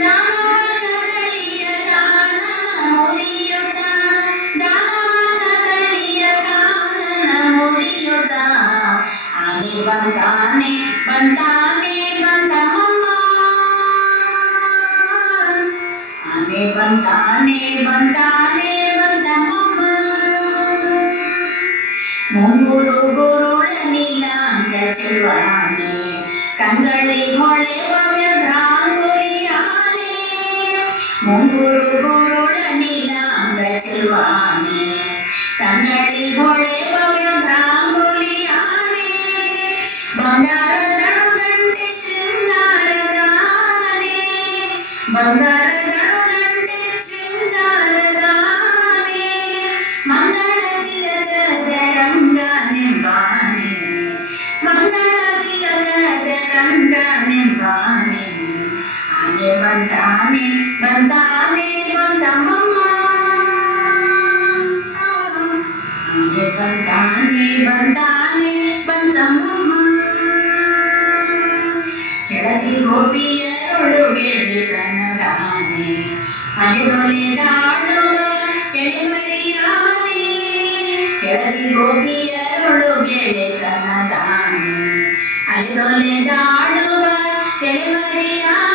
ದಾನವ ಕದಳಿಯ ಕಾನನ ಮುರಿಯುತ್ತ ದಾನವ ಕದಳಿಯ ಕಾನನ ಮುರಿಯುತ್ತ ಆನೆ ಬಂತಾನೆ ಬಂತಾನೆ ಬಂತಮ್ಮ ಆನೆ ಬಂತಾನೆ ಬಂತಾನೆ ಬಂತಮ್ಮ മുങ്കുരു ഗുരുടനിലാങ്ക ചെൽവാനെ കങ്കളി മൊളെ ഭ്രാങ്കുലിയാനെ ಬಂಗಾರದಳು ಗಂಟೆ ಶೃಂಗಾರದಾನೆ ಬಂಗಾರದಳು ಗಂಟೆ ಶೃಂಗಾರದಾನೆ ಮಂಗಳ ತಿಲಕದ ರಂಗನೆಂಬಾನೆ ಮಂಗಳ ತಿಲಕದ ರಂಗನೆಂಬಾನೆ വന്ദാമേ വന്ദാമേ വന്ദമമ്മ. വന്ദാമേ വന്ദാമേ വന്ദമമ്മ. കിളതി ഗോപിയരോട് കേൾക്കണതാനേ അനിതൊലി നാടുക എളിമരിയാമേ കിളതി ഗോപിയരോട് കേൾക്കണതാനേ അനിതൊലി നാടുക എളിമരിയാമേ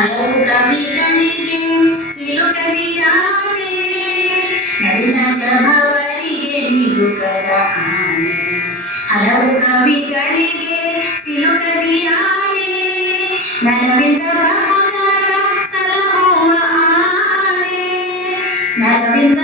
ಹಲವು ಕವಿಗಳಿಗೆ ಸಿಲುಕದಿಯಾನೆ ನಳಿನ ಜಭವರಿಗೆ ನಿಲುಕದ ಆನೆ ಹಲವು ಕವಿಗಳಿಗೆ ಸಿಲುಕದಿಯಾನೆ ನಲವಿಂದ ಭಕ್ತರ ಸಲಹುವ ಆನೆ ನಲವಿಂದ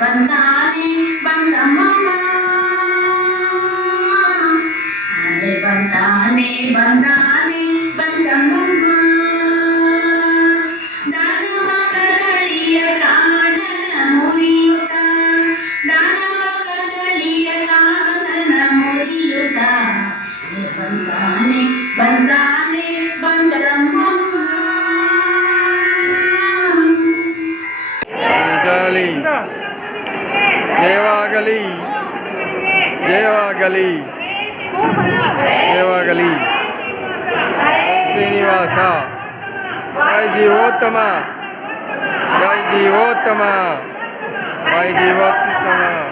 வந்தா जेवा गली जेवा गली जेवा गली श्रीनिवास। भाई जीवोत्तमा भाई जीवोत्तमा भाई जीवोत्तमा